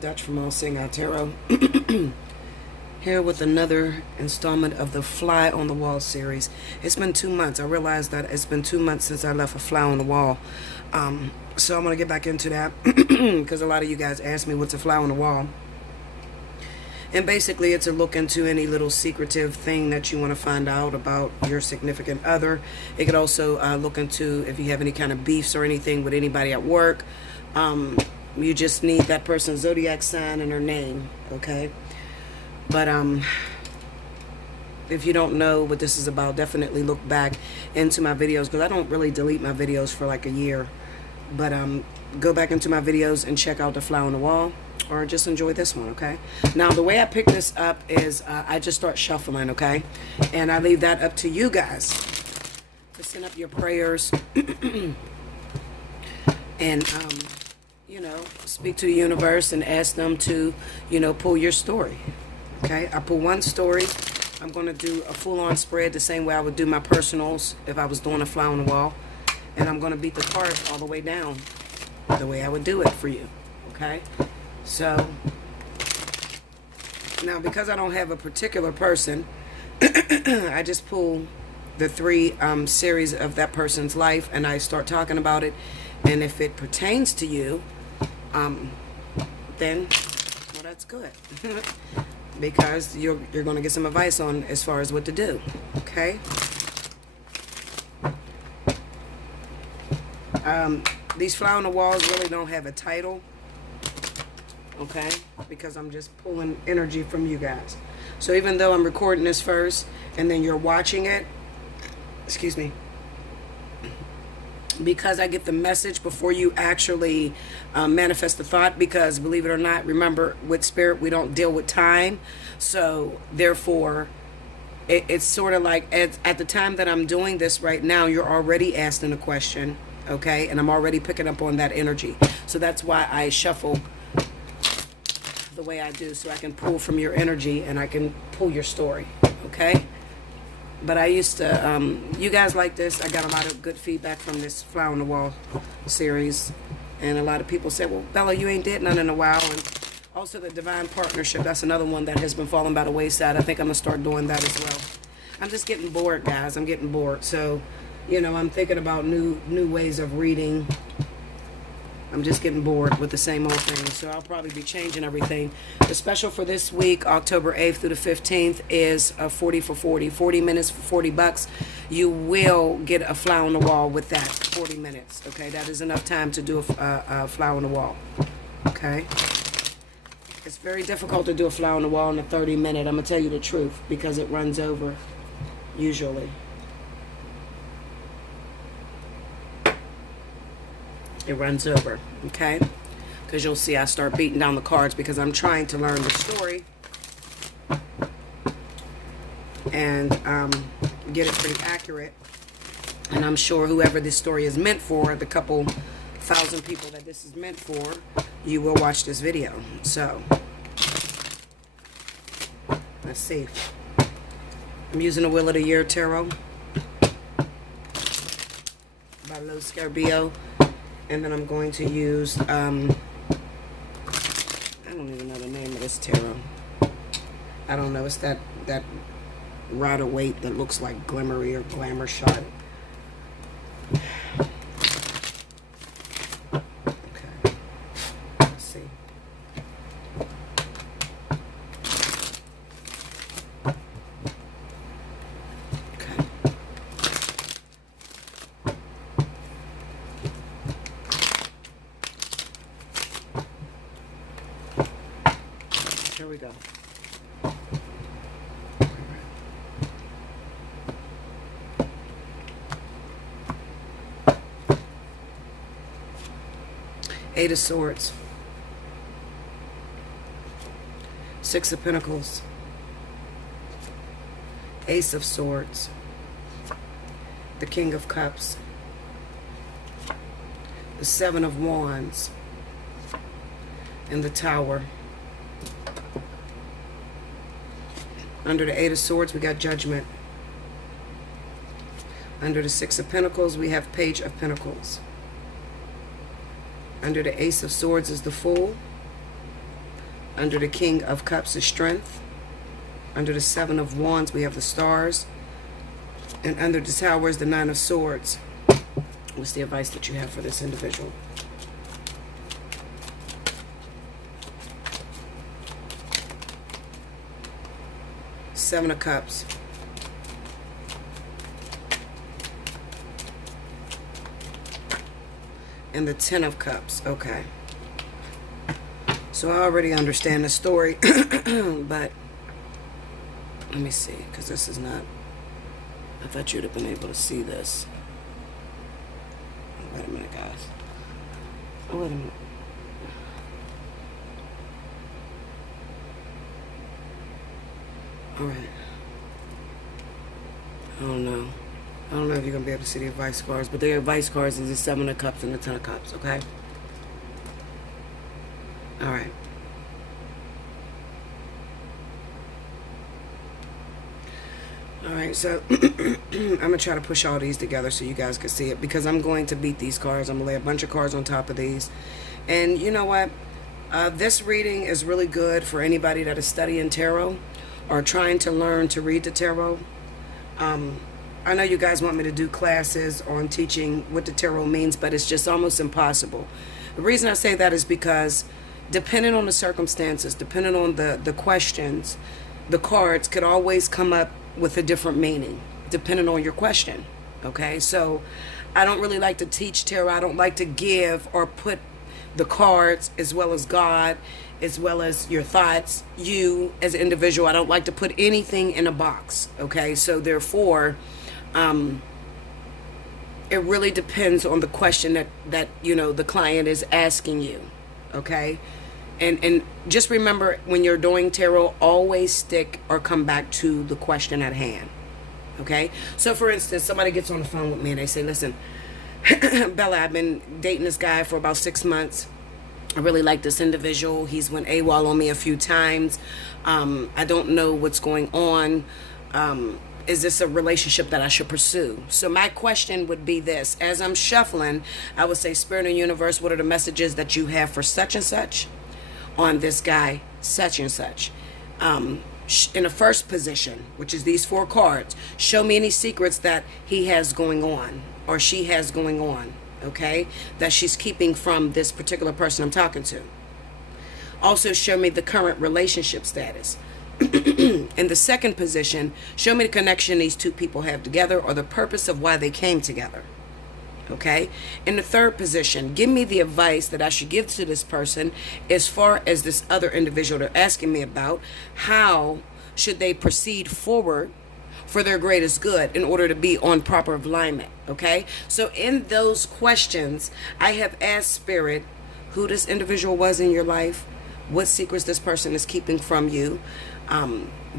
Dutch from Allseeingeyetarot. Here with another installment of the Fly on the Wall series. It's been 2 months. I realized that it's been 2 months since I left a fly on the wall. So I'm going to get back into that because a lot of you guys asked me what's a fly on the wall. And basically it's a look into any little secretive thing that you want to find out about your significant other. It could also look into if you have any kind of beefs or anything with anybody at work. You just need that person's zodiac sign and their name, okay? But if you don't know what this is about, definitely look back into my videos, because I don't really delete my videos for like a year. But go back into my videos and check out the fly on the wall, or just enjoy this one, okay? Now, the way I pick this up is I just start shuffling, okay? And I leave that up to you guys to send up your prayers and, you know, speak to the universe and ask them to, you know, pull your story, okay? I pull one story. I'm going to do a full-on spread the same way I would do my personals if I was doing a fly on the wall. And I'm going to beat the cards all the way down the way I would do it for you, okay? So, now because I don't have a particular person, I just pull the three series of that person's life and I start talking about it. And if it pertains to you, then, well, that's good. Because you're going to get some advice on as far as what to do, okay? These fly on the walls really don't have a title, okay? Because I'm just pulling energy from you guys. So even though I'm recording this first and then you're watching it, excuse me, because I get the message before you actually manifest the thought, because believe it or not, remember, with spirit, we don't deal with time. So therefore, it's sort of like at the time that I'm doing this right now, you're already asking a question, okay? And I'm already picking up on that energy. So that's why I shuffle the way I do, so I can pull from your energy and I can pull your story, okay? But I used to, you guys like this. I got a lot of good feedback from this Fly on the Wall series. And a lot of people said, well, Bella, you ain't did none in a while. And also the Divine Partnership. That's another one that has been falling by the wayside. I think I'm going to start doing that as well. I'm just getting bored, guys. I'm getting bored. So, you know, I'm thinking about new ways of reading. I'm just getting bored with the same old thing. So I'll probably be changing everything. The special for this week, October 8th through the 15th, is 40 for 40. 40 minutes for 40 bucks. You will get a fly on the wall with that. 40 minutes. Okay, that is enough time to do a fly on the wall. Okay. It's very difficult to do a fly on the wall in a 30-minute. I'm going to tell you the truth, because it runs over, usually. It runs over, okay? Because you'll see I start beating down the cards because I'm trying to learn the story and get it pretty accurate. And I'm sure whoever this story is meant for, the couple thousand people that this is meant for, you will watch this video. So, let's see. I'm using the Wheel of the Year Tarot by Los Scarabeo. And then I'm going to use, I don't even know the name of this tarot. I don't know. It's that Rider Waite that looks like Glimmery or Glamour Shot. Okay. Let's see. Here we go. Eight of Swords. Six of Pentacles. Ace of Swords. The King of Cups. The Seven of Wands. And the Tower. Under the Eight of Swords, we got Judgment. Under the Six of Pentacles, we have Page of Pentacles. Under the Ace of Swords is the Fool. Under the King of Cups is strength. Under the Seven of Wands, we have the stars. And under the Tower is the Nine of Swords. What's the advice that you have for this individual? Seven of Cups. And the Ten of Cups. Okay. So I already understand the story. But let me see. Because this is not... I thought you'd have been able to see this. Wait a minute, guys. Oh, wait a minute. Alright. I don't know. I don't know if you're going to be able to see the advice cards, but the advice cards is the Seven of Cups and the Ten of Cups, okay? Alright. Alright, so I'm going to try to push all these together so you guys can see it, because I'm going to beat these cards. I'm going to lay a bunch of cards on top of these. And you know what? This reading is really good for anybody that is studying tarot or trying to learn to read the tarot. I know you guys want me to do classes on teaching what the tarot means, but it's just almost impossible. The reason I say that is because depending on the circumstances, depending on the questions, the cards could always come up with a different meaning, depending on your question. Okay, so I don't really like to teach tarot. I don't like to give or put the cards, as well as God, as well as your thoughts, you as an individual. I don't like to put anything in a box. Okay, so therefore, it really depends on the question that you know the client is asking you. Okay, and just remember, when you're doing tarot, always stick or come back to the question at hand. Okay, so for instance, somebody gets on the phone with me and they say, listen, Bella, I've been dating this guy for about 6 months. I really like this individual. He's went AWOL on me a few times. I don't know what's going on. Is this a relationship that I should pursue? So my question would be this. As I'm shuffling, I would say, Spirit and Universe, what are the messages that you have for such and such on this guy, such and such? In the first position, which is these 4 cards, show me any secrets that he has going on or she has going on, okay, that she's keeping from this particular person I'm talking to. Also, show me the current relationship status. In the second position, show me the connection these 2 people have together or the purpose of why they came together. Okay? In the third position, give me the advice that I should give to this person as far as this other individual they're asking me about. How should they proceed forward for their greatest good in order to be on proper alignment? Okay? So in those questions, I have asked Spirit who this individual was in your life, what secrets this person is keeping from you,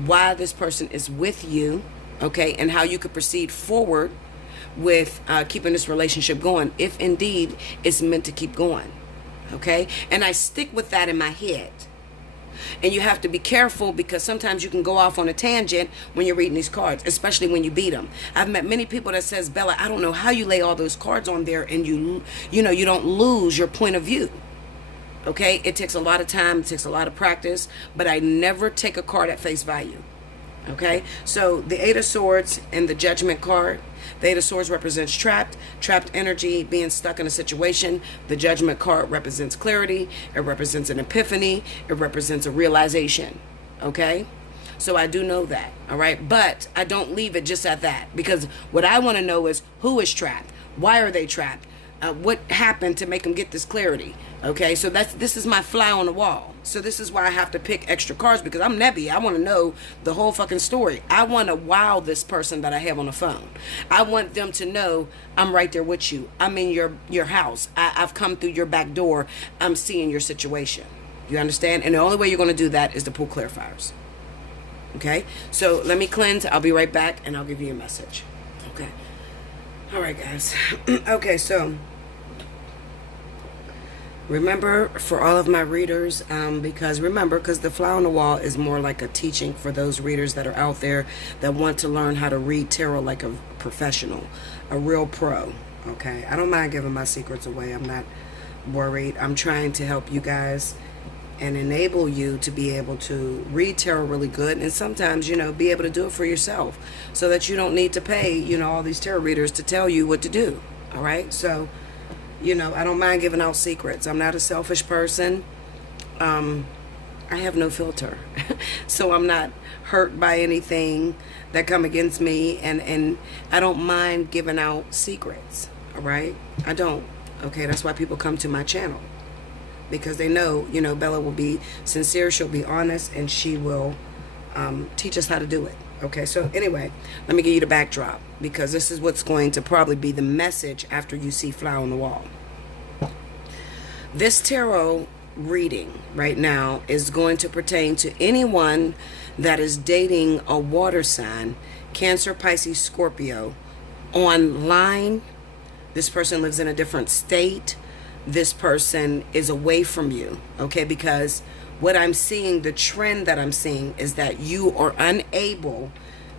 why this person is with you, okay, and how you could proceed forward with keeping this relationship going, if indeed it's meant to keep going, okay? And I stick with that in my head. And you have to be careful, because sometimes you can go off on a tangent when you're reading these cards, especially when you beat them. I've met many people that says, Bella, I don't know how you lay all those cards on there and you don't lose your point of view. Okay, it takes a lot of time, it takes a lot of practice, but I never take a card at face value. Okay, so the 8 of Swords and the Judgment card. The 8 of Swords represents trapped energy, being stuck in a situation. The Judgment card represents clarity. It represents an epiphany. It represents a realization. Okay, so I do know that. All right, but I don't leave it just at that, because what I want to know is who is trapped. Why are they trapped? What happened to make them get this clarity? Okay, so this is my fly on the wall. So this is why I have to pick extra cards, because I'm Nebby. I want to know the whole fucking story. I want to wow this person that I have on the phone. I want them to know I'm right there with you. I'm in your house. I've come through your back door. I'm seeing your situation. You understand? And the only way you're going to do that is to pull clarifiers. Okay, so let me cleanse. I'll be right back and I'll give you a message. Okay. All right, guys. Okay, so remember, for all of my readers, because the fly on the wall is more like a teaching for those readers that are out there that want to learn how to read tarot like a professional, a real pro. Okay, I don't mind giving my secrets away. I'm not worried. I'm trying to help you guys and enable you to be able to read tarot really good, and sometimes, be able to do it for yourself so that you don't need to pay, all these tarot readers to tell you what to do. All right? So, I don't mind giving out secrets. I'm not a selfish person. I have no filter. So I'm not hurt by anything that come against me, and I don't mind giving out secrets. All right? I don't. Okay? That's why people come to my channel. Because they know, Bella will be sincere, she'll be honest, and she will teach us how to do it. Okay, so anyway, let me give you the backdrop, because this is what's going to probably be the message after you see Fly on the Wall. This tarot reading right now is going to pertain to anyone that is dating a water sign, Cancer, Pisces, Scorpio, online. This person lives in a different state. This person is away from you, okay? Because what I'm seeing, the trend that I'm seeing, is that you are unable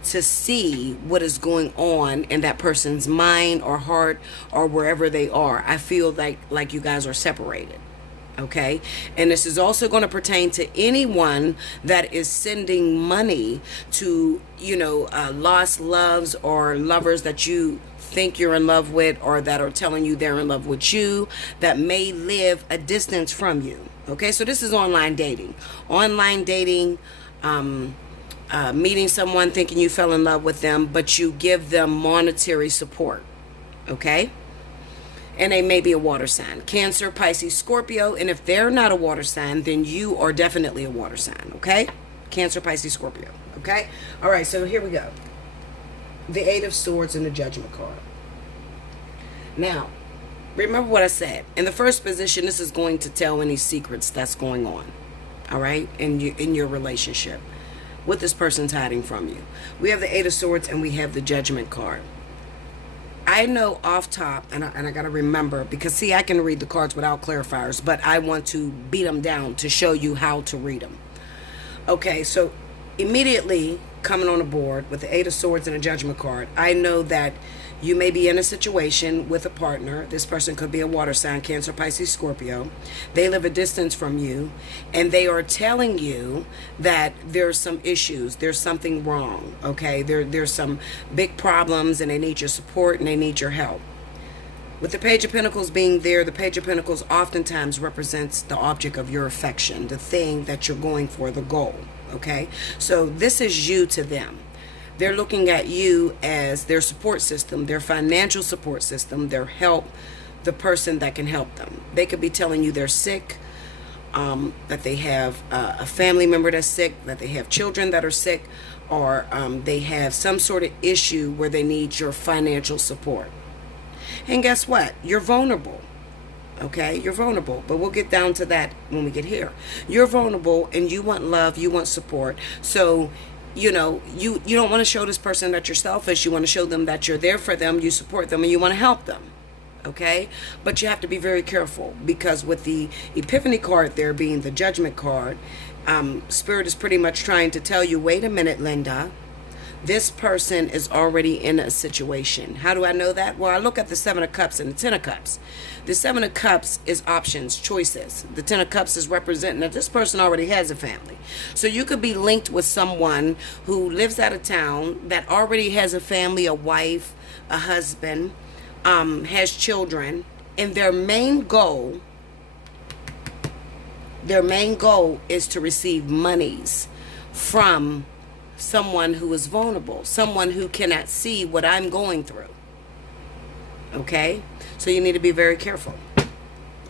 to see what is going on in that person's mind or heart or wherever they are. I feel like you guys are separated, okay? And this is also going to pertain to anyone that is sending money to, lost loves or lovers that you think you're in love with, or that are telling you they're in love with you, that may live a distance from you. Okay, so this is online dating. Online dating, meeting someone thinking you fell in love with them, but you give them monetary support. Okay? And they may be a water sign. Cancer, Pisces, Scorpio. And if they're not a water sign, then you are definitely a water sign. Okay? Cancer, Pisces, Scorpio. Okay? All right, so here we go. The Eight of Swords and the Judgment card. Now, remember what I said. In the first position, this is going to tell any secrets that's going on. All right? In your relationship. What this person's hiding from you. We have the Eight of Swords and we have the Judgment card. I know off top, and I got to remember, because see, I can read the cards without clarifiers, but I want to beat them down to show you how to read them. Okay, so immediately coming on the board with the Eight of Swords and a Judgment card, I know that you may be in a situation with a partner. This person could be a water sign, Cancer, Pisces, Scorpio. They live a distance from you, and they are telling you that there's some issues, there's something wrong, okay? There's some big problems, and they need your support, and they need your help. With the Page of Pentacles being there, the Page of Pentacles oftentimes represents the object of your affection, the thing that you're going for, the goal, okay? So this is you to them. They're looking at you as their support system, their financial support system, their help, the person that can help them. They could be telling you they're sick, that they have a family member that's sick, that they have children that are sick, or they have some sort of issue where they need your financial support. And guess what? You're vulnerable. Okay? You're vulnerable. But we'll get down to that when we get here. You're vulnerable and you want love, you want support. So you don't want to show this person that you're selfish. You want to show them that you're there for them, you support them, and you want to help them. Okay? But you have to be very careful, because with the Epiphany card there being the Judgment card, Spirit is pretty much trying to tell you, wait a minute, Linda. This person is already in a situation. How do I know that? Well, I look at the Seven of Cups and the Ten of Cups. The Seven of Cups is options, choices. The Ten of Cups is representing that this person already has a family. So you could be linked with someone who lives out of town, that already has a family, a wife, a husband, has children, and their main goal is to receive monies from someone who is vulnerable, someone who cannot see what I'm going through. Okay? So you need to be very careful.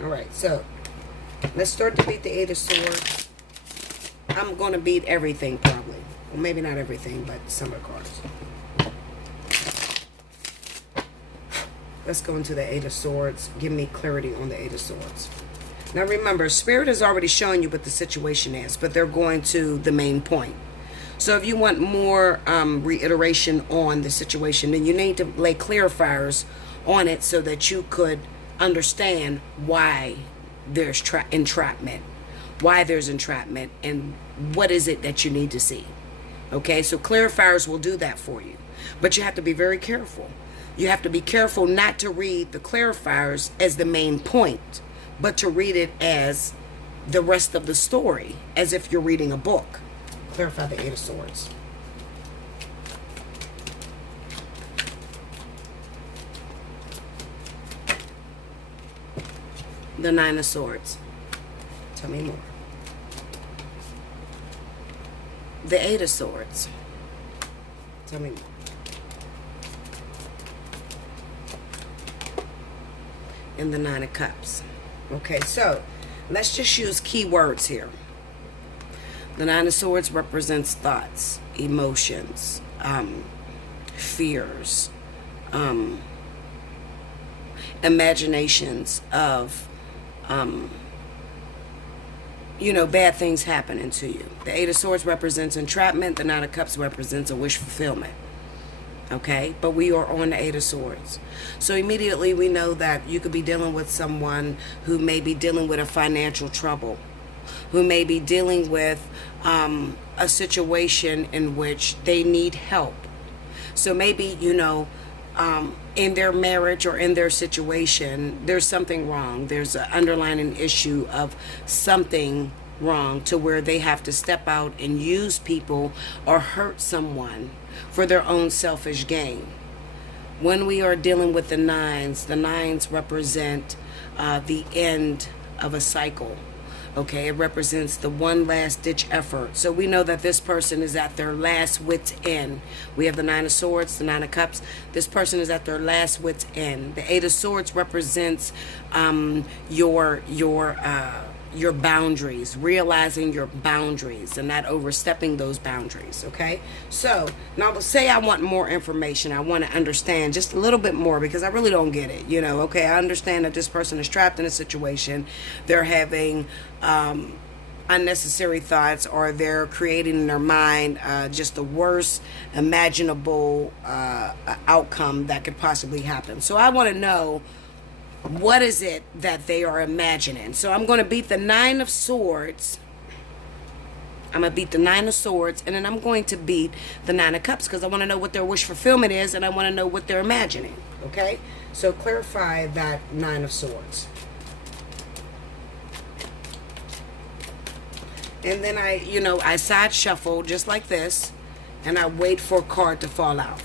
All right, so let's start to beat the Eight of Swords. I'm going to beat everything probably. Well, maybe not everything, but some of the cards. Let's go into the Eight of Swords. Give me clarity on the Eight of Swords. Now remember, Spirit has already shown you what the situation is, but they're going to the main point. So if you want more reiteration on the situation, then you need to lay clarifiers on it so that you could understand why there's entrapment, and what is it that you need to see. Okay, so clarifiers will do that for you. But you have to be very careful. You have to be careful not to read the clarifiers as the main point, but to read it as the rest of the story as if you're reading a book. Clarify the Eight of Swords. The Nine of Swords. Tell me more. The Eight of Swords. Tell me more. And the Nine of Cups. Okay, so let's just use key words here. The Nine of Swords represents thoughts, emotions, fears, imaginations of bad things happening to you. The Eight of Swords represents entrapment. The Nine of Cups represents a wish fulfillment. Okay, but we are on the Eight of Swords. So immediately we know that you could be dealing with someone who may be dealing with a financial trouble, who may be dealing with a situation in which they need help. So maybe, in their marriage or in their situation, there's something wrong. There's an underlying issue of something wrong to where they have to step out and use people or hurt someone for their own selfish gain. When we are dealing with the nines represent the end of a cycle. Okay, it represents the one last ditch effort. So we know that this person is at their last wit's end. We have the Nine of Swords, the Nine of Cups. This person is at their last wit's end. The Eight of Swords represents your boundaries, realizing your boundaries and not overstepping those boundaries. Okay, so now let's say I want more information. I want to understand just a little bit more because I really don't get it. Okay, I understand that this person is trapped in a situation. They're having unnecessary thoughts, or they're creating in their mind just the worst imaginable outcome that could possibly happen. So I want to know, what is it that they are imagining? So I'm going to beat the Nine of Swords. I'm going to beat the Nine of Swords, and then I'm going to beat the Nine of Cups because I want to know what their wish fulfillment is, and I want to know what they're imagining. Okay? So clarify that Nine of Swords. And then I side shuffle just like this, and I wait for a card to fall out.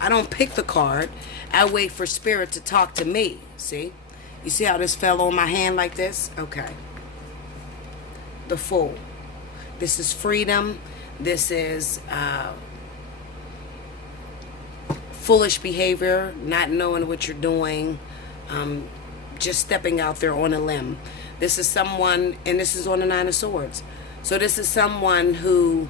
I don't pick the card. I wait for Spirit to talk to me. See? You see how this fell on my hand like this? Okay. The Fool. This is freedom. This is foolish behavior, not knowing what you're doing, just stepping out there on a limb. This is someone, and this is on the Nine of Swords. So this is someone who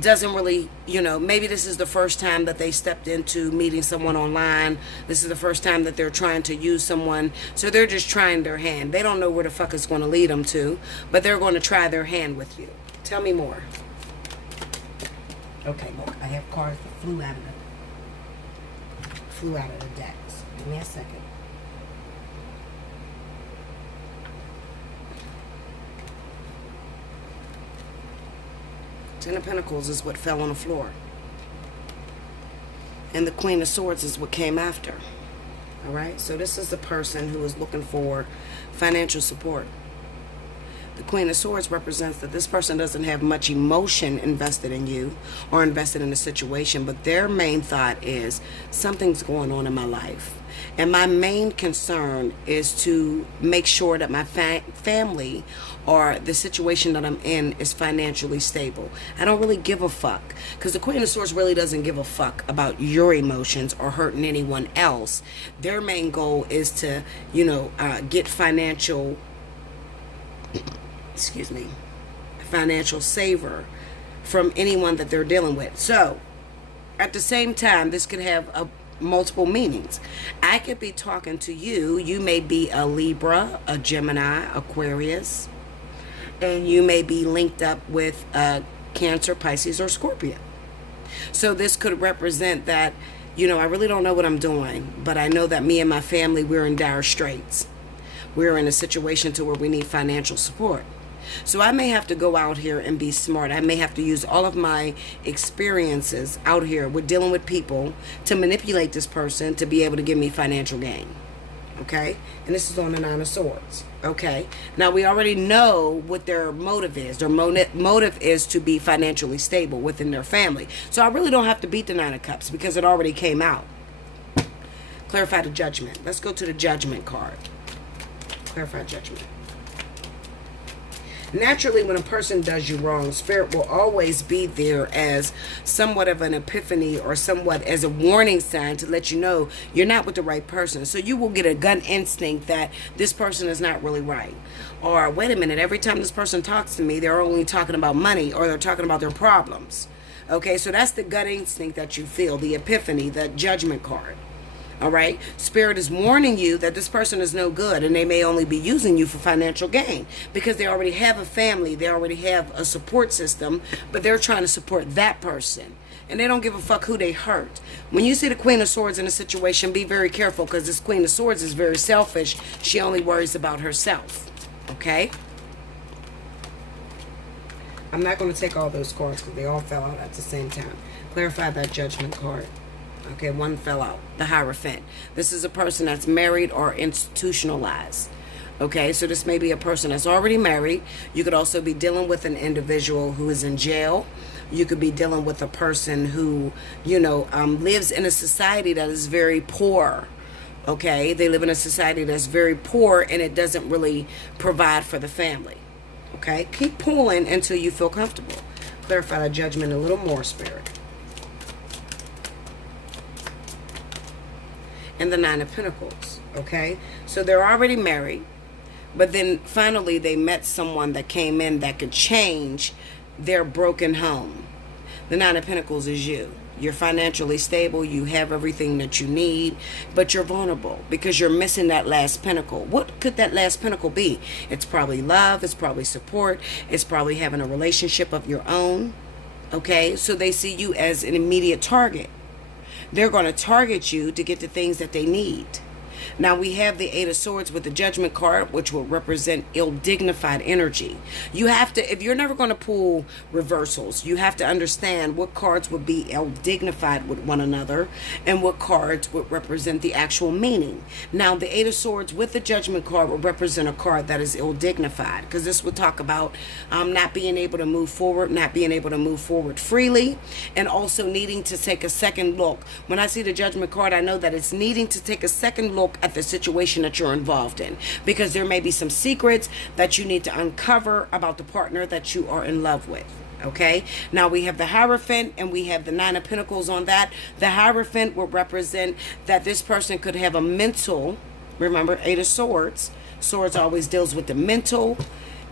doesn't really, maybe this is the first time that they stepped into meeting someone online. This is the first time that they're trying to use someone. So they're just trying their hand. They don't know where the fuck it's going to lead them to, but they're going to try their hand with you. Tell me more. Okay, look, I have cards that flew out of the decks. Give me a second. Ten of Pentacles is what fell on the floor. And the Queen of Swords is what came after. Alright? So this is the person who is looking for financial support. The Queen of Swords represents that this person doesn't have much emotion invested in you or invested in the situation, but their main thought is, something's going on in my life. And my main concern is to make sure that my family or the situation that I'm in is financially stable. I don't really give a fuck, because the Queen of Swords really doesn't give a fuck about your emotions or hurting anyone else. Their main goal is to, get financial savor from anyone that they're dealing with. So at the same time, this could have multiple meanings. I could be talking to you. You may be a Libra, a Gemini, Aquarius, and you may be linked up with Cancer, Pisces, or Scorpio. So this could represent that, I really don't know what I'm doing, but I know that me and my family, we're in dire straits. We're in a situation to where we need financial support. So I may have to go out here and be smart. I may have to use all of my experiences out here with dealing with people to manipulate this person to be able to give me financial gain. Okay, and this is on the Nine of Swords. Okay, now we already know what their motive is. Their motive is to be financially stable within their family. So I really don't have to beat the Nine of Cups because it already came out. Clarify the Judgment. Let's go to the Judgment card. Clarify Judgment. Naturally, when a person does you wrong, Spirit will always be there as somewhat of an epiphany or somewhat as a warning sign to let you know you're not with the right person. So you will get a gut instinct that this person is not really right. Or, wait a minute, every time this person talks to me, they're only talking about money or they're talking about their problems. Okay, so that's the gut instinct that you feel, the epiphany, the Judgment card. All right. Spirit is warning you that this person is no good and they may only be using you for financial gain because they already have a family. They already have a support system, but they're trying to support that person. And they don't give a fuck who they hurt. When you see the Queen of Swords in a situation, be very careful because this Queen of Swords is very selfish. She only worries about herself. Okay. I'm not going to take all those cards because they all fell out at the same time. Clarify that Judgment card. Okay, one fell out. The Hierophant. This is a person that's married or institutionalized. Okay, so this may be a person that's already married. You could also be dealing with an individual who is in jail. You could be dealing with a person who, lives in a society that is very poor. Okay, they live in a society that's very poor and it doesn't really provide for the family. Okay, keep pulling until you feel comfortable. Clarify the Judgment a little more, Spirit. And the Nine of Pentacles. Okay, so they're already married, but then finally they met someone that came in that could change their broken home. The Nine of Pentacles is you. You're financially stable, you have everything that you need, but you're vulnerable because you're missing that last pinnacle. What could that last pinnacle be? It's probably love, it's probably support, it's probably having a relationship of your own. Okay, so they see you as an immediate target. They're going to target you to get the things that they need. Now we have the Eight of Swords with the Judgment card, which will represent ill-dignified energy. You have to, if you're never going to pull reversals, you have to understand what cards would be ill-dignified with one another and what cards would represent the actual meaning. Now the Eight of Swords with the Judgment card will represent a card that is ill-dignified because this would talk about not being able to move forward, not being able to move forward freely, and also needing to take a second look. When I see the Judgment card, I know that it's needing to take a second look at the situation that you're involved in because there may be some secrets that you need to uncover about the partner that you are in love with. Okay, now we have the Hierophant and we have the Nine of Pentacles on that. The Hierophant will represent that this person could have a mental, remember, Eight of Swords. Swords always deals with the mental.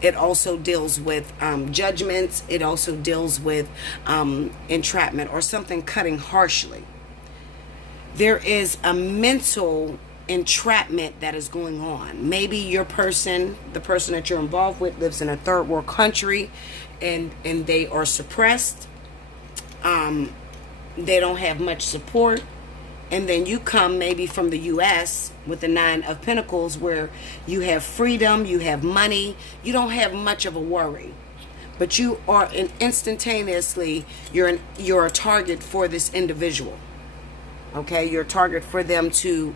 It also deals with judgments. It also deals with entrapment or something cutting harshly. There is a mental entrapment that is going on. Maybe your person, the person that you're involved with, lives in a third world country and they are suppressed. They don't have much support. And then you come maybe from the U.S. with the Nine of Pentacles where you have freedom, you have money, you don't have much of a worry. But you are instantaneously, you're a target for this individual. Okay, you're a target for them to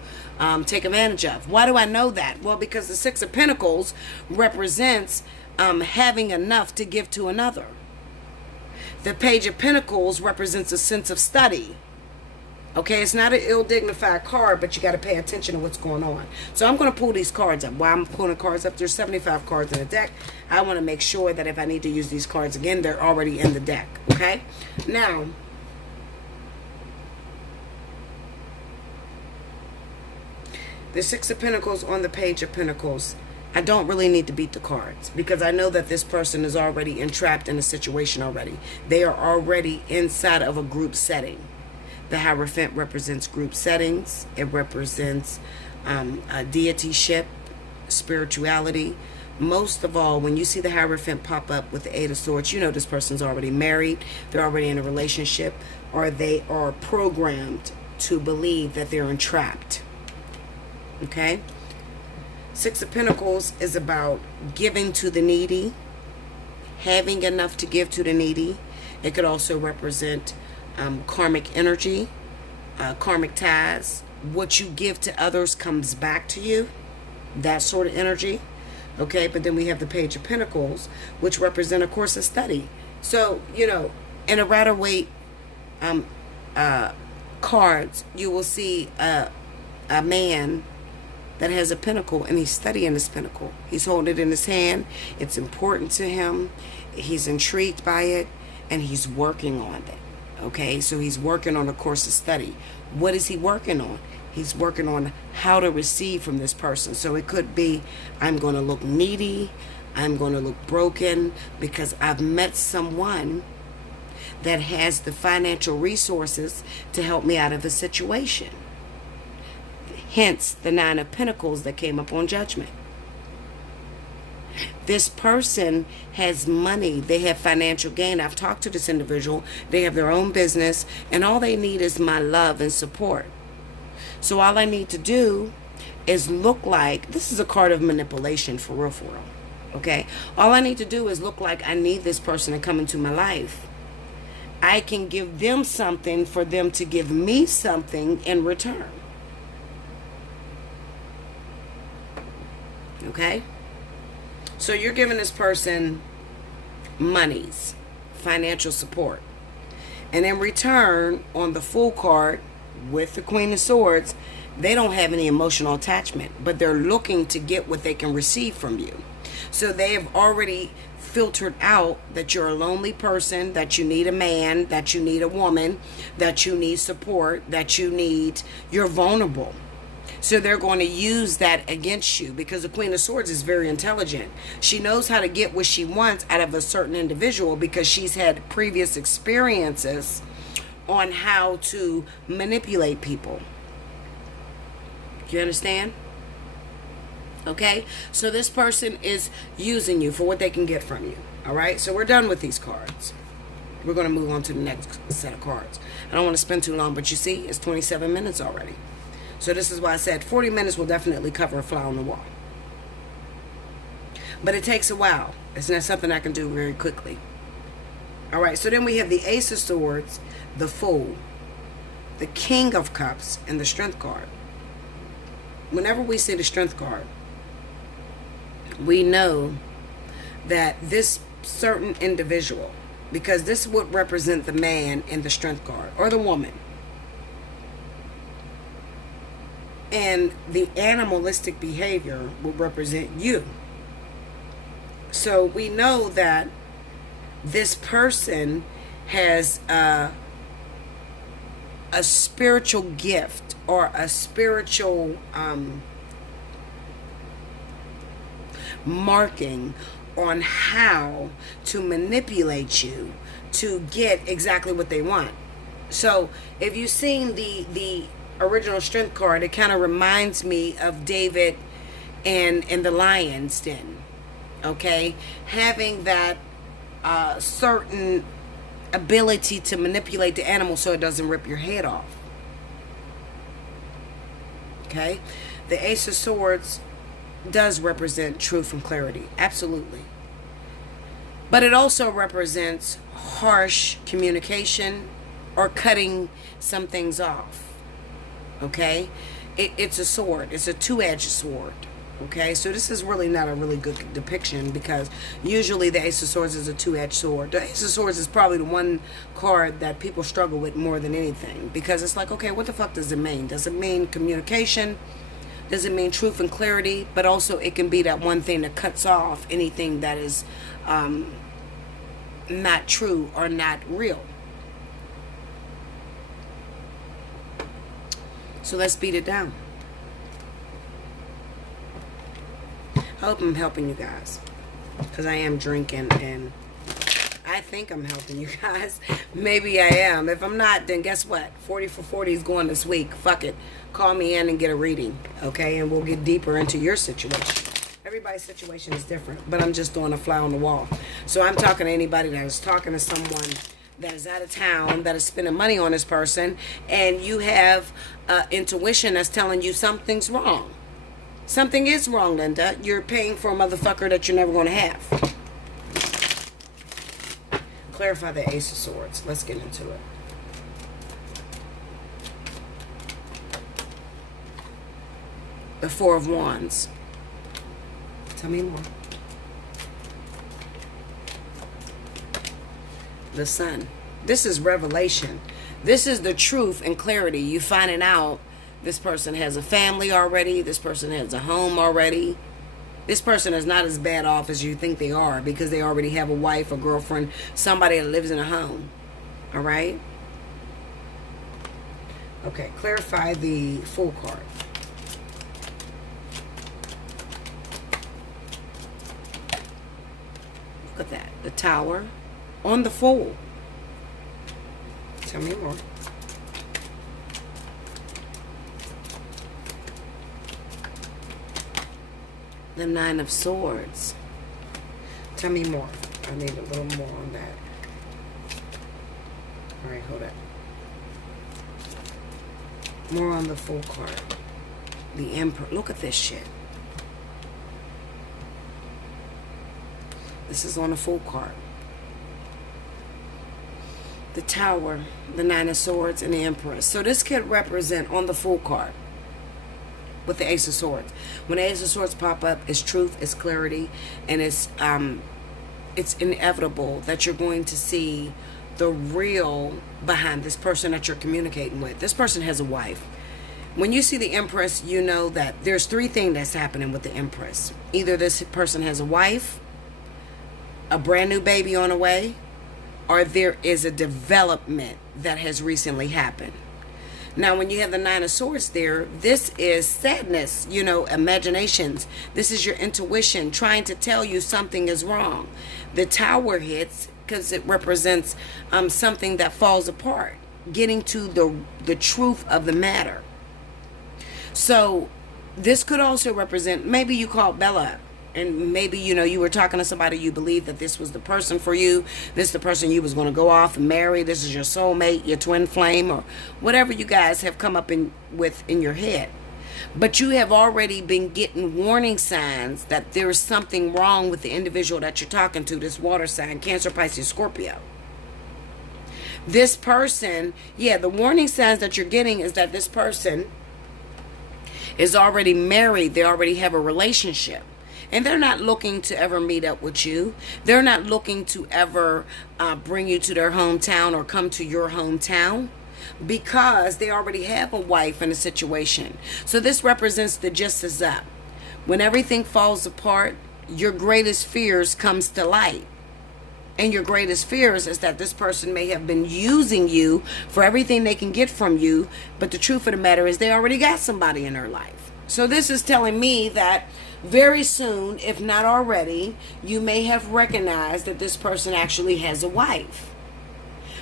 take advantage of. Why do I know that? Well, because the Six of Pentacles represents having enough to give to another. The Page of Pentacles represents a sense of study. Okay, it's not an ill-dignified card, but you got to pay attention to what's going on. So I'm going to pull these cards up. Why I'm pulling cards up, there's 75 cards in the deck. I want to make sure that if I need to use these cards again, they're already in the deck. Okay, now the Six of Pentacles on the Page of Pentacles, I don't really need to beat the cards because I know that this person is already entrapped in a situation already. They are already inside of a group setting. The Hierophant represents group settings. It represents a deityship, spirituality. Most of all, when you see the Hierophant pop up with the Eight of Swords, you know this person's already married, they're already in a relationship, or they are programmed to believe that they're entrapped. Okay? Six of Pentacles is about giving to the needy, having enough to give to the needy. It could also represent karmic energy, karmic ties, what you give to others comes back to you. That sort of energy. Okay, but then we have the Page of Pentacles, which represent a course of study. So, in a Rider-Waite cards, you will see a man that has a pentacle, and he's studying this pentacle. He's holding it in his hand. It's important to him. He's intrigued by it, and he's working on it. Okay, so he's working on a course of study. What is he working on? He's working on how to receive from this person. So it could be, I'm going to look needy. I'm going to look broken because I've met someone that has the financial resources to help me out of a situation. Hence the Nine of Pentacles that came up on Judgment. This person has money. They have financial gain. I've talked to this individual. They have their own business, and all they need is my love and support. So all I need to do is look like, this is a card of manipulation for real, for real. Okay? All I need to do is look like I need this person to come into my life. I can give them something for them to give me something in return. Okay? So you're giving this person monies, financial support. And in return, on the Fool card with the Queen of Swords, they don't have any emotional attachment, but they're looking to get what they can receive from you. So they have already filtered out that you're a lonely person, that you need a man, that you need a woman, that you need support, that you're vulnerable. So they're going to use that against you because the Queen of Swords is very intelligent. She knows how to get what she wants out of a certain individual because she's had previous experiences on how to manipulate people. Do you understand? Okay? So this person is using you for what they can get from you. All right? So we're done with these cards. We're going to move on to the next set of cards. I don't want to spend too long, but you see, it's 27 minutes already. So this is why I said 40 minutes will definitely cover a fly on the wall. But it takes a while. It's not something I can do very quickly. All right, so then we have the Ace of Swords, the Fool, the King of Cups, and the Strength card. Whenever we see the Strength card, we know that this certain individual, because this would represent the man in the Strength card, or the woman, and the animalistic behavior will represent you. So we know that this person has a spiritual gift or a spiritual marking on how to manipulate you to get exactly what they want. So if you've seen the original Strength card, it kind of reminds me of David and the lion's den. Okay, having that certain ability to manipulate the animal so it doesn't rip your head off. Okay, the Ace of Swords does represent truth and clarity, absolutely, but it also represents harsh communication or cutting some things off. Okay, it's a sword. It's a two-edged sword. Okay, so this is really not a really good depiction because usually the Ace of Swords is a two-edged sword. The Ace of Swords is probably the one card that people struggle with more than anything because it's like, okay, what the fuck does it mean? Does it mean communication? Does it mean truth and clarity? But also it can be that one thing that cuts off anything that is not true or not real. So let's beat it down. I hope I'm helping you guys because I am drinking and I think I'm helping you guys. Maybe I am. If I'm not, then guess what? 40 for 40 is going this week. Fuck it. Call me in and get a reading, okay? And we'll get deeper into your situation. Everybody's situation is different, but I'm just doing a fly on the wall. So I'm talking to anybody that is talking to someone that is out of town, that is spending money on this person, and you have intuition that's telling you something's wrong. Something is wrong, Linda. You're paying for a motherfucker that you're never going to have. Clarify the Ace of Swords. Let's get into it. The Four of Wands. Tell me more. The Sun. This is revelation. This is the truth and clarity. You finding out this person has a family already. This person has a home already. This person is not as bad off as you think they are, because they already have a wife, a girlfriend, somebody that lives in a home. All right? Okay, clarify the Fool card. Look at that. The Tower on the Fool. Tell me more. The Nine of Swords. Tell me more. I need a little more on that. All right, hold up. More on the Fool card. The Emperor. Look at this shit. This is on the Fool card. The Tower, the Nine of Swords, and the Empress. So this could represent on the Fool card with the Ace of Swords. When the Ace of Swords pop up, it's truth, it's clarity, and it's inevitable that you're going to see the real behind this person that you're communicating with. This person has a wife. When you see the Empress, you know that there's three things that's happening with the Empress. Either this person has a wife, a brand new baby on the way, or there is a development that has recently happened. Now, when you have the Nine of Swords there, this is sadness, imaginations. This is your intuition trying to tell you something is wrong. The Tower hits because it represents something that falls apart, getting to the truth of the matter. So this could also represent, maybe you called Bella up. And maybe, you were talking to somebody, you believe that this was the person for you. This is the person you was going to go off and marry. This is your soulmate, your twin flame, or whatever you guys have come up with in your head. But you have already been getting warning signs that there is something wrong with the individual that you're talking to, this water sign, Cancer, Pisces, Scorpio. This person, the warning signs that you're getting is that this person is already married. They already have a relationship. And they're not looking to ever meet up with you. They're not looking to ever bring you to their hometown or come to your hometown, because they already have a wife and a situation. So this represents the just is up. When everything falls apart, your greatest fears comes to light. And your greatest fears is that this person may have been using you for everything they can get from you. But the truth of the matter is they already got somebody in their life. So this is telling me that very soon, if not already, you may have recognized that this person actually has a wife.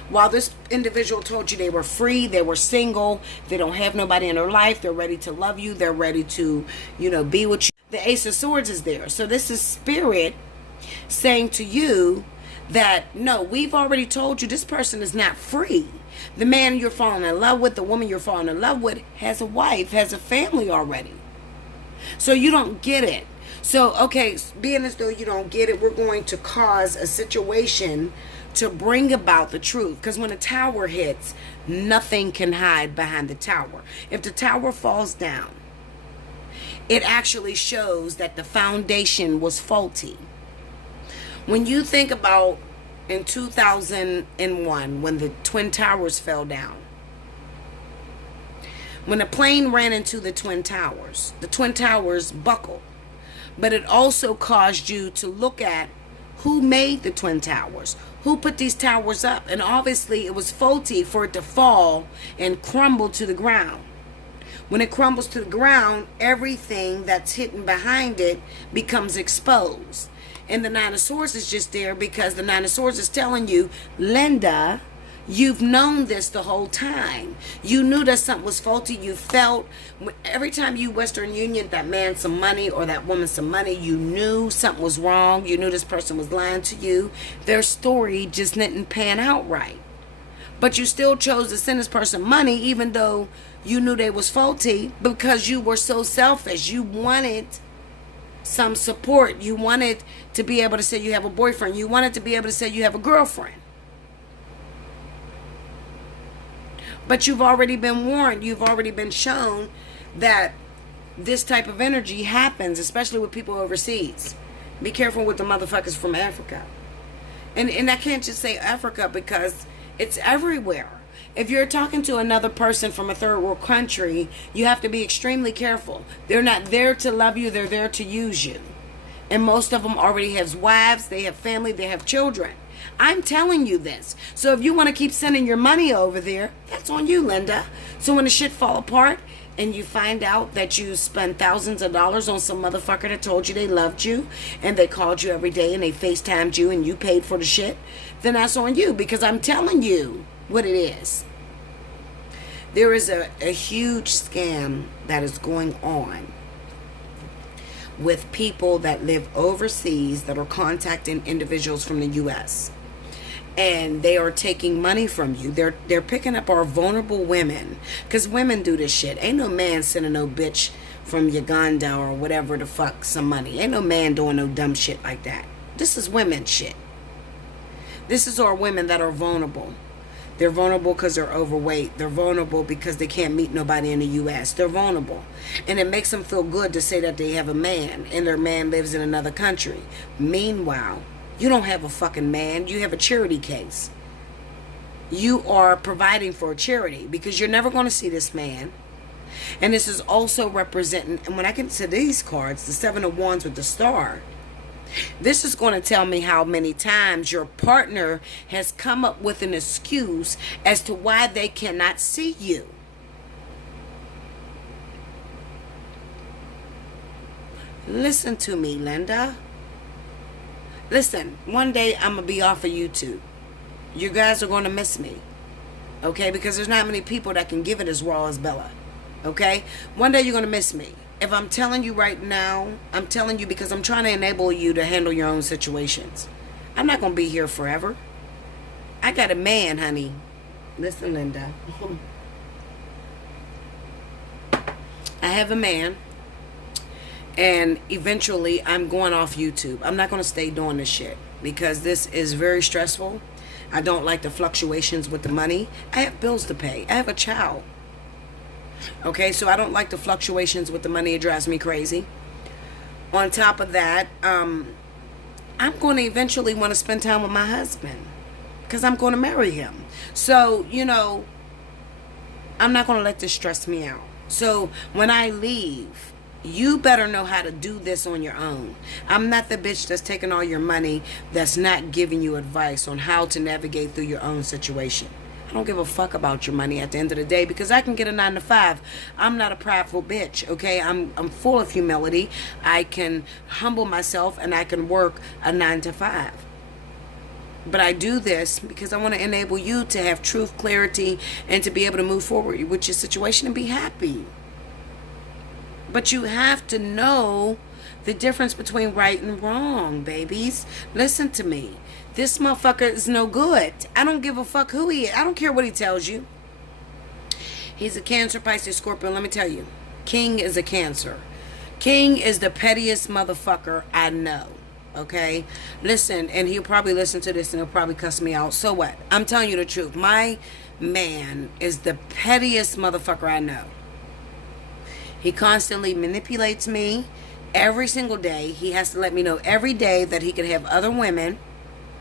While this individual told you they were free, they were single, they don't have nobody in their life, they're ready to love you, they're ready to, be with you. The Ace of Swords is there. So this is Spirit saying to you that, no, we've already told you this person is not free. The man you're falling in love with, the woman you're falling in love with, has a wife, has a family already. So you don't get it. So, okay, being as though you don't get it, we're going to cause a situation to bring about the truth. Because when a tower hits, nothing can hide behind the tower. If the tower falls down, it actually shows that the foundation was faulty. When you think about in 2001, when the Twin Towers fell down, when a plane ran into the Twin Towers buckled. But it also caused you to look at who made the Twin Towers, who put these towers up. And obviously it was faulty for it to fall and crumble to the ground. When it crumbles to the ground, everything that's hidden behind it becomes exposed. And the Nine of Swords is just there because the Nine of Swords is telling you, Linda, you've known this the whole time. You knew that something was faulty. You felt every time you Western Union that man some money or that woman some money, you knew something was wrong. You knew this person was lying to you. Their story just didn't pan out right. But you still chose to send this person money even though you knew they was faulty, because you were so selfish. You wanted some support. You wanted to be able to say you have a boyfriend. You wanted to be able to say you have a girlfriend. But you've already been warned. You've already been shown that this type of energy happens, especially with people overseas. Be careful with the motherfuckers from Africa. And I can't just say Africa because it's everywhere. If you're talking to another person from a third world country, you have to be extremely careful. They're not there to love you, they're there to use you. And most of them already have wives, they have family, they have children. I'm telling you this. So if you want to keep sending your money over there, that's on you, Linda. So when the shit fall apart and you find out that you spent thousands of dollars on some motherfucker that told you they loved you and they called you every day and they FaceTimed you and you paid for the shit, then that's on you, because I'm telling you what it is. There is a huge scam that is going on with people that live overseas that are contacting individuals from the U.S. and they are taking money from you. They're picking up our vulnerable women, because women do this shit. Ain't no man sending no bitch from Uganda or whatever the fuck some money. Ain't no man doing no dumb shit like that. This is women shit. This is our women that are vulnerable. They're vulnerable because they're overweight. They're vulnerable because they can't meet nobody in the U.S. They're vulnerable. And it makes them feel good to say that they have a man and their man lives in another country. Meanwhile, you don't have a fucking man. You have a charity case. You are providing for a charity because you're never going to see this man. And this is also representing, and when I get to these cards, the Seven of Wands with the star, this is going to tell me how many times your partner has come up with an excuse as to why they cannot see you. Listen to me, Linda. Listen, one day I'm going to be off of YouTube. You guys are going to miss me. Okay? Because there's not many people that can give it as raw as Bella. Okay? One day you're going to miss me. If I'm telling you right now, I'm telling you because I'm trying to enable you to handle your own situations. I'm not going to be here forever. I got a man, honey. Listen, Linda. I have a man. And eventually I'm going off YouTube. I'm not going to stay doing this shit because this is very stressful. I don't like the fluctuations with the money. I have bills to pay. I have a child. Okay, so I don't like the fluctuations with the money. It drives me crazy. On top of that, I'm going to eventually want to spend time with my husband because I'm going to marry him. So, you know, I'm not going to let this stress me out. So when I leave, you better know how to do this on your own. I'm not the bitch that's taking all your money, that's not giving you advice on how to navigate through your own situation. I don't give a fuck about your money at the end of the day because I can get a 9-to-5. I'm not a prideful bitch, okay? I'm full of humility. I can humble myself and I can work a 9-to-5. But I do this because I want to enable you to have truth, clarity, and to be able to move forward with your situation and be happy. But you have to know the difference between right and wrong, babies. Listen to me. This motherfucker is no good. I don't give a fuck who he is. I don't care what he tells you. He's a Cancer, Pisces, Scorpio. Let me tell you. King is a Cancer. King is the pettiest motherfucker I know. Okay? Listen, and he'll probably listen to this and he'll probably cuss me out. So what? I'm telling you the truth. My man is the pettiest motherfucker I know. He constantly manipulates me every single day. He has to let me know every day that he can have other women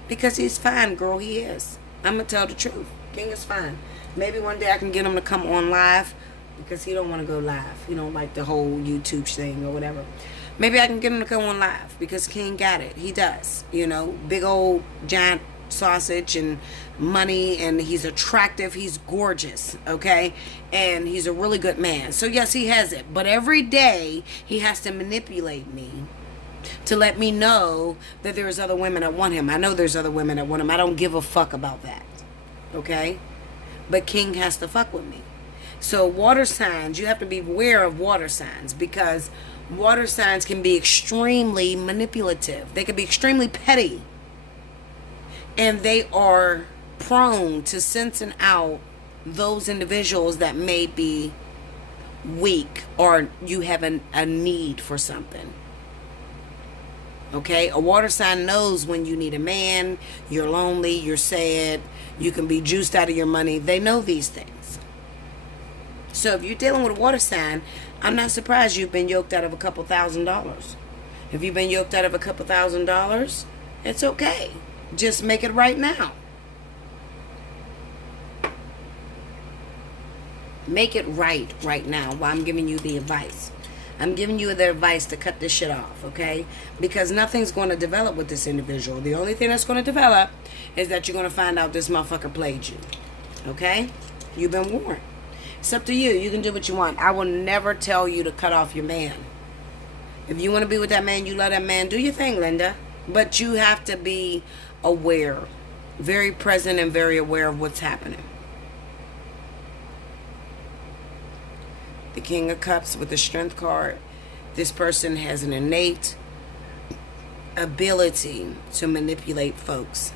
because he's fine, girl. He is. I'm going to tell the truth. King is fine. Maybe one day I can get him to come on live because he don't want to go live. He don't like the whole YouTube thing or whatever. Maybe I can get him to come on live because King got it. He does. You know, big old giant sausage and money, and he's attractive, he's gorgeous, okay, and he's a really good man. So yes, he has it, but every day he has to manipulate me to let me know that there's other women that want him. I know there's other women that want him. I don't give a fuck about that, okay? But King has to fuck with me. So water signs, you have to be aware of water signs because water signs can be extremely manipulative. They can be extremely petty. And they are prone to sensing out those individuals that may be weak or you have a need for something. Okay? A water sign knows when you need a man, you're lonely, you're sad, you can be juiced out of your money. They know these things. So if you're dealing with a water sign, I'm not surprised you've been yoked out of a couple $1,000s. If you've been yoked out of a couple $1,000s, it's okay. Just make it right now. Make it right now while I'm giving you the advice. I'm giving you the advice to cut this shit off, okay? Because nothing's going to develop with this individual. The only thing that's going to develop is that you're going to find out this motherfucker played you, okay? You've been warned. It's up to you. You can do what you want. I will never tell you to cut off your man. If you want to be with that man, you love that man, do your thing, Linda. But you have to be aware, very present and very aware of what's happening. The King of Cups with the Strength card. This person has an innate ability to manipulate folks.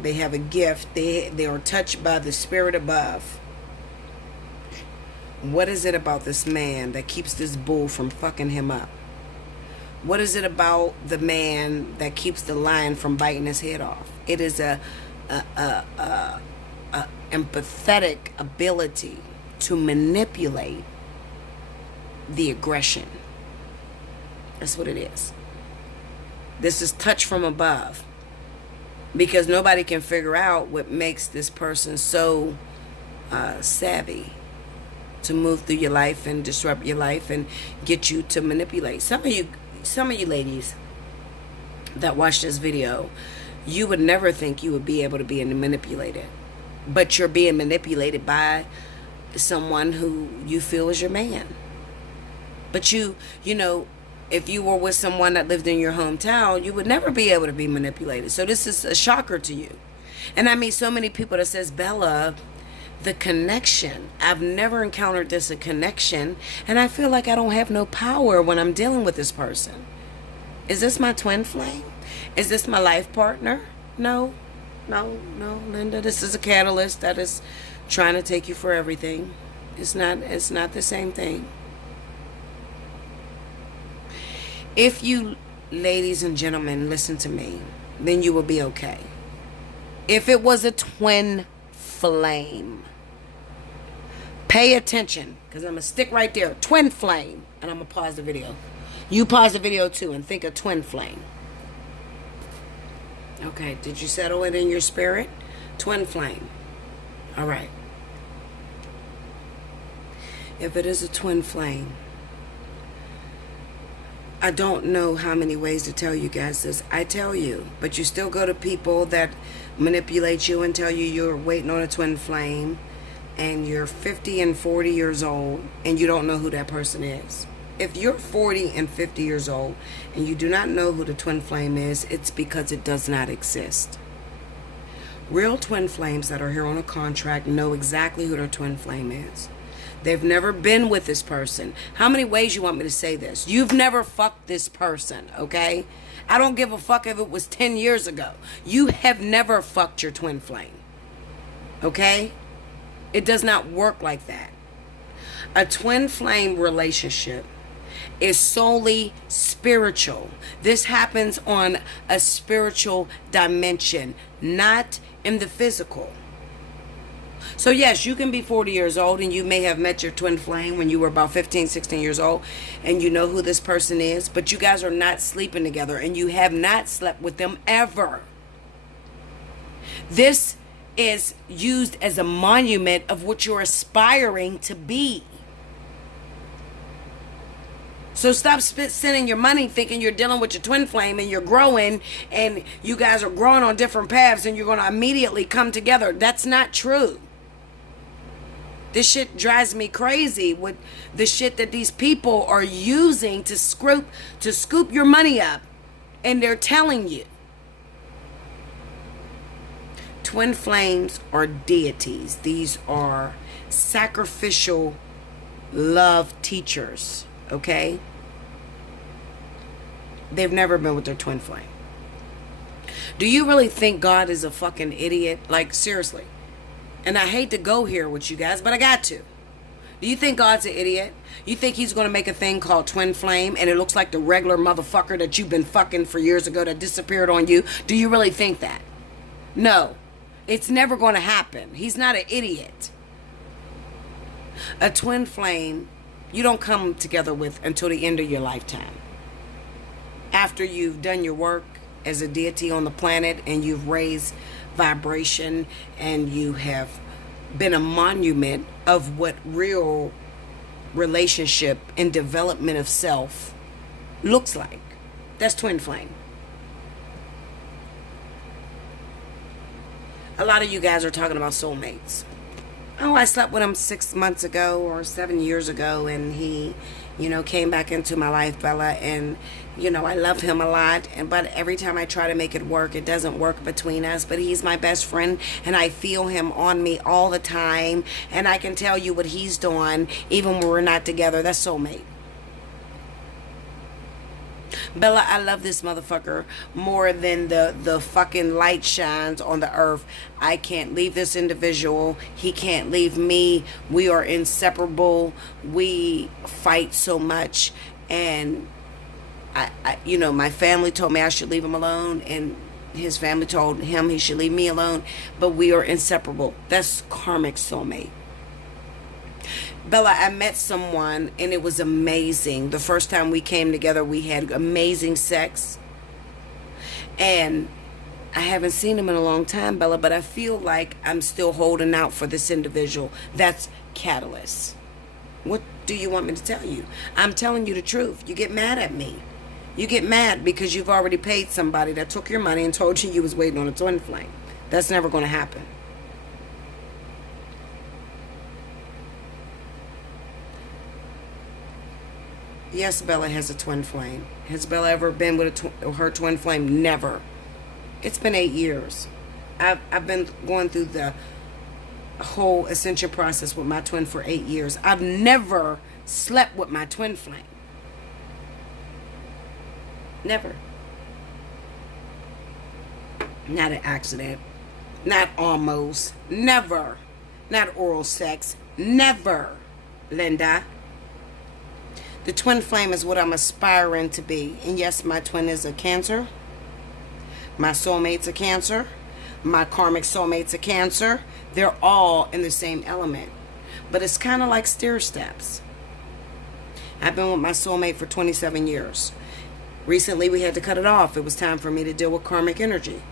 They have a gift. They are touched by the spirit above. What is it about this man that keeps this bull from fucking him up? What is it about the man that keeps the lion from biting his head off? It is a empathetic ability to manipulate the aggression. That's what it is. This is touch from above. Because nobody can figure out what makes this person so savvy to move through your life and disrupt your life and get you to manipulate. Some of you ladies that watch this video, you would never think you would be able to be manipulated. But you're being manipulated by someone who you feel is your man. But you know, if you were with someone that lived in your hometown, you would never be able to be manipulated. So this is a shocker to you. And I meet so many people that says, Bella, the connection. I've never encountered this, a connection. And I feel like I don't have no power when I'm dealing with this person. Is this my twin flame? Is this my life partner? No, Linda. This is a catalyst that is trying to take you for everything. It's not the same thing. If you, ladies and gentlemen, listen to me, then you will be okay. If it was a twin flame, pay attention, because I'm going to stick right there. Twin flame. And I'm going to pause the video. You pause the video too and think of twin flame. Okay, did you settle it in your spirit? Twin flame. All right. If it is a twin flame, I don't know how many ways to tell you guys this. I tell you, but you still go to people that manipulate you and tell you you're waiting on a twin flame and you're 50 and 40 years old and you don't know who that person is. If you're 40 and 50 years old and you do not know who the twin flame is, it's because it does not exist. Real twin flames that are here on a contract know exactly who their twin flame is. They've never been with this person. How many ways you want me to say this? You've never fucked this person, okay? I don't give a fuck if it was 10 years ago. You have never fucked your twin flame, okay? It does not work like that. A twin flame relationship is solely spiritual. This happens on a spiritual dimension, not in the physical. So yes, you can be 40 years old and you may have met your twin flame when you were about 15, 16 years old and you know who this person is, but you guys are not sleeping together and you have not slept with them ever. This is used as a monument of what you're aspiring to be. So stop sending your money thinking you're dealing with your twin flame and you're growing and you guys are growing on different paths and you're going to immediately come together. That's not true. This shit drives me crazy with the shit that these people are using to scoop your money up. And they're telling you. Twin flames are deities. These are sacrificial love teachers. Okay? They've never been with their twin flame. Do you really think God is a fucking idiot? Like, seriously. And I hate to go here with you guys, but I got to. Do you think God's an idiot? You think he's going to make a thing called twin flame and it looks like the regular motherfucker that you've been fucking for years ago that disappeared on you? Do you really think that? No. It's never going to happen. He's not an idiot. A twin flame you don't come together with until the end of your lifetime. After you've done your work as a deity on the planet and you've raised vibration and you have been a monument of what real relationship and development of self looks like. That's twin flame. A lot of you guys are talking about soulmates. Oh, I slept with him 6 months ago or 7 years ago, and he, came back into my life, Bella, and, I love him a lot, but every time I try to make it work, it doesn't work between us, but he's my best friend, and I feel him on me all the time, and I can tell you what he's doing, even when we're not together. That's soulmate. Bella, I love this motherfucker more than the fucking light shines on the earth. I can't leave this individual. He can't leave me. We are inseparable. We fight so much. And, my family told me I should leave him alone. And his family told him he should leave me alone. But we are inseparable. That's karmic soulmate. Bella, I met someone and it was amazing. The first time we came together, we had amazing sex. And I haven't seen him in a long time, Bella, but I feel like I'm still holding out for this individual. That's catalyst. What do you want me to tell you? I'm telling you the truth. You get mad at me. You get mad because you've already paid somebody that took your money and told you was waiting on a twin flame. That's never going to happen. Yes, Bella has a twin flame. Has Bella ever been with her twin flame? Never. It's been 8 years. I've been going through the whole ascension process with my twin for 8 years. I've never slept with my twin flame. Never. Not an accident. Not almost. Never. Not oral sex. Never, Linda. The twin flame is what I'm aspiring to be. And yes, my twin is a Cancer. My soulmate's a Cancer. My karmic soulmate's a Cancer. They're all in the same element. But it's kind of like stair steps. I've been with my soulmate for 27 years. Recently, we had to cut it off. It was time for me to deal with karmic energy.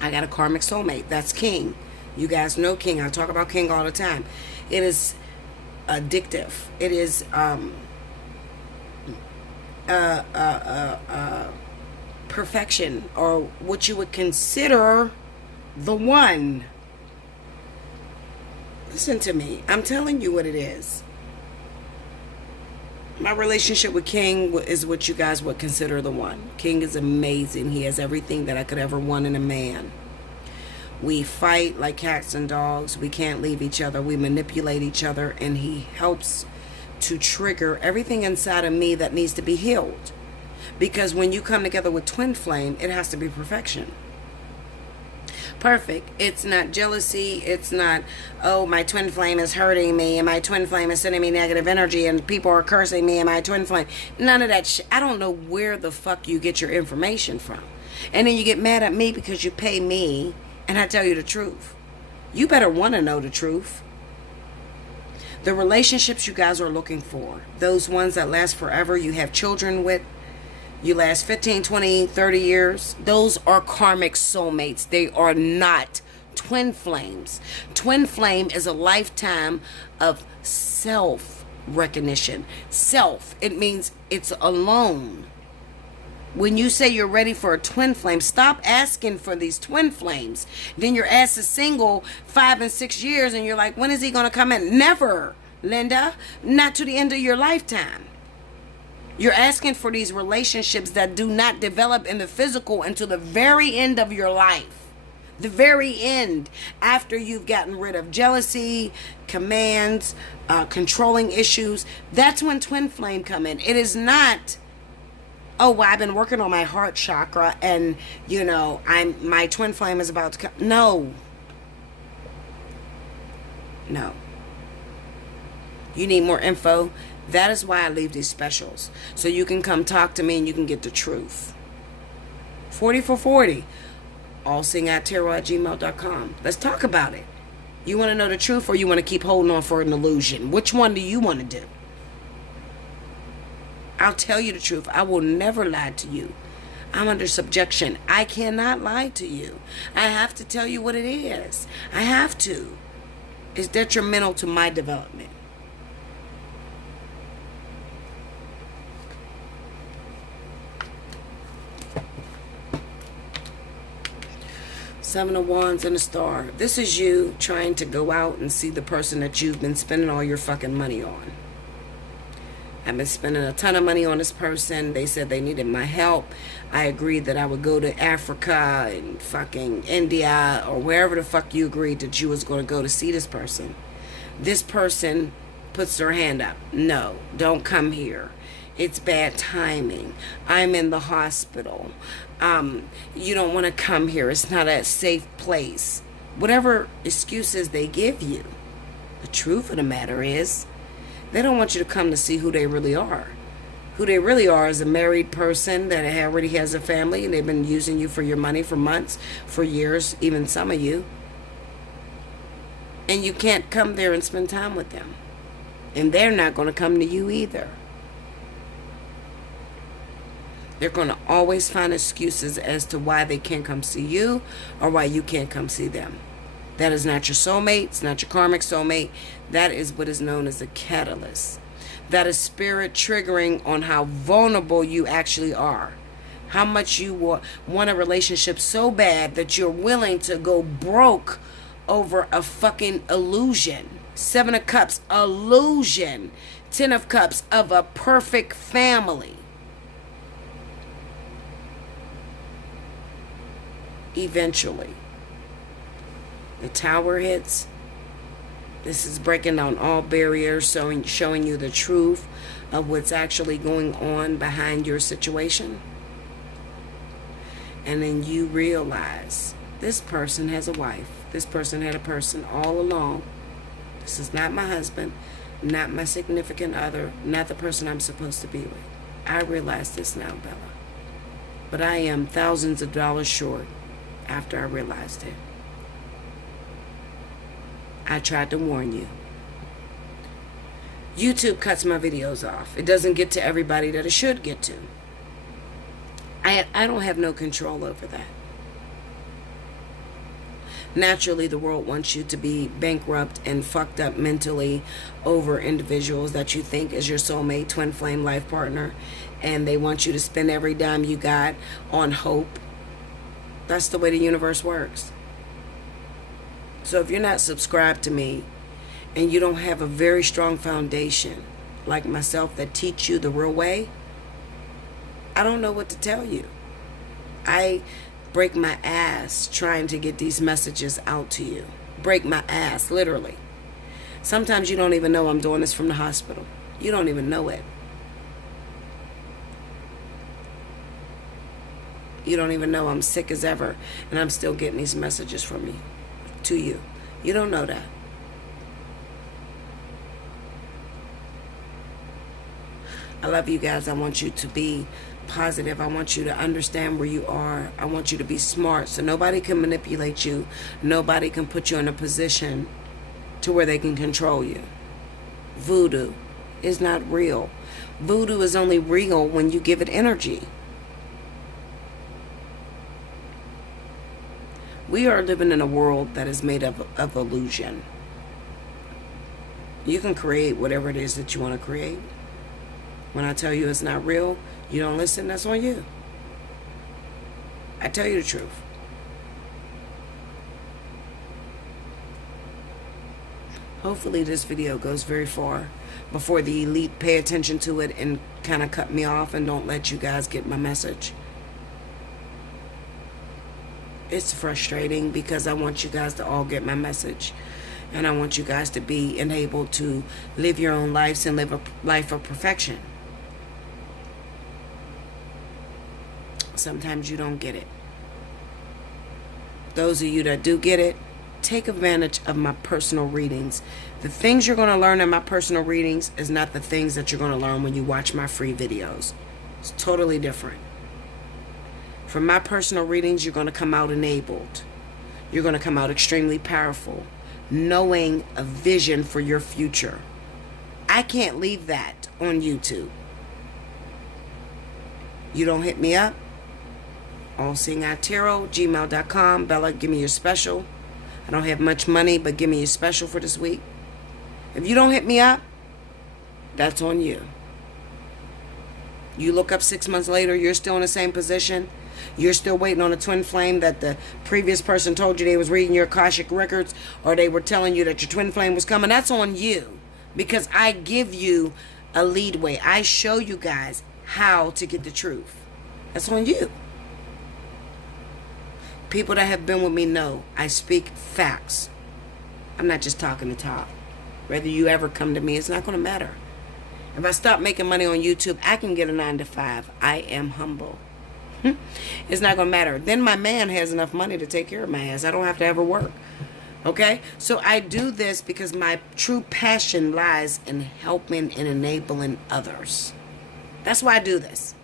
I got a karmic soulmate. That's King. You guys know King. I talk about King all the time. It is addictive. It is perfection, or what you would consider the one. Listen to me. I'm telling you what it is. My relationship with King is what you guys would consider the one. King is amazing. He has everything that I could ever want in a man. We fight like cats and dogs. We can't leave each other. We manipulate each other, and he helps to trigger everything inside of me that needs to be healed. Because when you come together with twin flame, it has to be perfection. Perfect. It's not jealousy. It's not, oh, my twin flame is hurting me and my twin flame is sending me negative energy and people are cursing me and my twin flame. None of that shit. I don't know where the fuck you get your information from. And then you get mad at me because you pay me and I tell you the truth. You better want to know the truth. The relationships you guys are looking for, those ones that last forever, you have children with, you last 15, 20, 30 years, those are karmic soulmates. They are not twin flames. Twin flame is a lifetime of self-recognition. Self, it means it's alone. When you say you're ready for a twin flame, stop asking for these twin flames. Then your ass is single 5 and 6 years and you're like, when is he going to come in? Never, Linda. Not to the end of your lifetime. You're asking for these relationships that do not develop in the physical until the very end of your life. The very end, after you've gotten rid of jealousy, commands, controlling issues. That's when twin flame come in. It is not, oh, well, I've been working on my heart chakra and, my twin flame is about to come. No. No. You need more info. That is why I leave these specials. So you can come talk to me and you can get the truth. 40 for 40. Allseeingeyetarot@gmail.com. Let's talk about it. You want to know the truth or you want to keep holding on for an illusion? Which one do you want to do? I'll tell you the truth. I will never lie to you. I'm under subjection. I cannot lie to you. I have to tell you what it is. I have to. It's detrimental to my development. Seven of Wands and a Star. This is you trying to go out and see the person that you've been spending all your fucking money on. I've been spending a ton of money on this person. They said they needed my help. I agreed that I would go to Africa and fucking India or wherever the fuck you agreed that you was going to go to see this person. This person puts their hand up. No, don't come here. It's bad timing. I'm in the hospital. You don't want to come here. It's not a safe place. Whatever excuses they give you, the truth of the matter is, they don't want you to come to see who they really are. Who they really are is a married person that already has a family, and they've been using you for your money for months, for years, even some of you. And you can't come there and spend time with them. And they're not going to come to you either. They're going to always find excuses as to why they can't come see you or why you can't come see them. That is not your soulmate. It's not your karmic soulmate. That is what is known as a catalyst. That is spirit triggering on how vulnerable you actually are. How much you want a relationship so bad that you're willing to go broke over a fucking illusion. Seven of Cups, illusion. Ten of Cups of a perfect family. Eventually, the Tower hits. This is breaking down all barriers, showing you the truth of what's actually going on behind your situation. And then you realize this person has a wife. This person had a person all along. This is not my husband, not my significant other, not the person I'm supposed to be with. I realize this now, Bella. But I am thousands of dollars short. After I realized it, I tried to warn you. YouTube cuts my videos off. It doesn't get to everybody that it should get to. I don't have no control over that. Naturally, the world wants you to be bankrupt and fucked up mentally over individuals that you think is your soulmate, twin flame life partner, and they want you to spend every dime you got on hope. That's the way the universe works. So if you're not subscribed to me and you don't have a very strong foundation like myself that teach you the real way, I don't know what to tell you. I break my ass trying to get these messages out to you. Break my ass, literally. Sometimes you don't even know I'm doing this from the hospital. You don't even know it. You don't even know I'm sick as ever, and I'm still getting these messages from you, to you. You don't know that. I love you guys. I want you to be positive. I want you to understand where you are. I want you to be smart so nobody can manipulate you. Nobody can put you in a position to where they can control you. Voodoo is not real. Voodoo is only real when you give it energy. We are living in a world that is made up of illusion. You can create whatever it is that you want to create. When I tell you it's not real, you don't listen, that's on you. I tell you the truth. Hopefully this video goes very far before the elite pay attention to it and kind of cut me off and don't let you guys get my message. It's frustrating because I want you guys to all get my message. And I want you guys to be enabled to live your own lives and live a life of perfection. Sometimes you don't get it. Those of you that do get it, take advantage of my personal readings. The things you're going to learn in my personal readings is not the things that you're going to learn when you watch my free videos. It's totally different. From my personal readings, you're going to come out enabled. You're going to come out extremely powerful, knowing a vision for your future. I can't leave that on YouTube. you don't hit me up, Allseeingeyetarot, gmail.com. Bella, give me your special. I don't have much money, but give me your special for this week. If you don't hit me up, that's on you. You look up 6 months later, you're still in the same position. You're still waiting on a twin flame that the previous person told you they was reading your Akashic records, or they were telling you that your twin flame was coming. That's on you, because I give you a leadway. I show you guys how to get the truth. That's on you. People that have been with me know I speak facts. I'm not just talking to talk. Whether you ever come to me, it's not going to matter. If I stop making money on YouTube, I can get a 9 to 5. I am humble. It's not going to matter. Then my man has enough money to take care of my ass. I don't have to ever work. Okay? So I do this because my true passion lies in helping and enabling others. That's why I do this.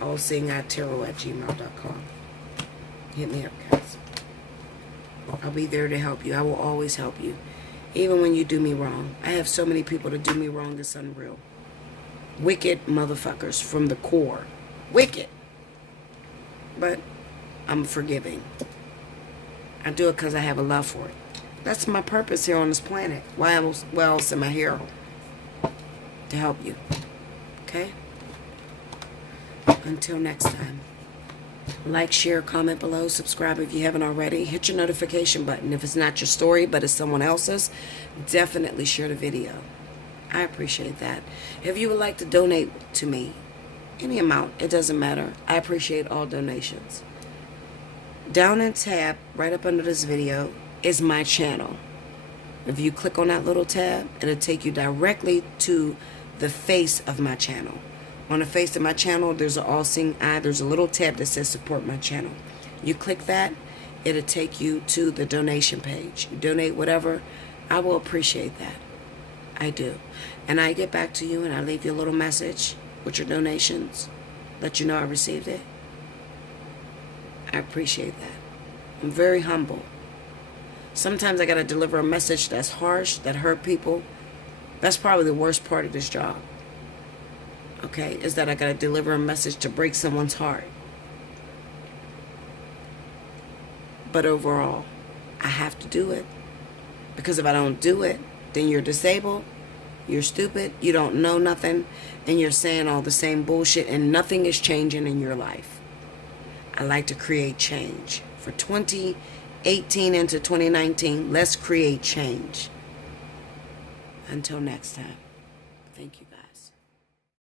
Allseeingeyetarot@gmail.com. Hit me up, guys. I'll be there to help you. I will always help you. Even when you do me wrong. I have so many people to do me wrong, it's unreal. Wicked motherfuckers from the core. Wicked. But I'm forgiving. I do it because I have a love for it. That's my purpose here on this planet. Why else am I here? To help you. Okay? Until next time. Like, share, comment below, subscribe if you haven't already. Hit your notification button. If it's not your story, but it's someone else's, definitely share the video. I appreciate that. If you would like to donate to me, any amount, it doesn't matter. I appreciate all donations. Down in tab, right up under this video, is my channel. If you click on that little tab, it'll take you directly to the face of my channel. On the face of my channel, there's an all-seeing eye. There's a little tab that says support my channel. You click that, it'll take you to the donation page. You donate whatever, I will appreciate that. I do. And I get back to you and I leave you a little message with your donations. Let you know I received it. I appreciate that. I'm very humble. Sometimes I got to deliver a message that's harsh, that hurt people. That's probably the worst part of this job. Okay, is that I got to deliver a message to break someone's heart. But overall, I have to do it. Because if I don't do it, then you're disabled, you're stupid, you don't know nothing, and you're saying all the same bullshit, and nothing is changing in your life. I like to create change. For 2018 into 2019, let's create change. Until next time, thank you guys.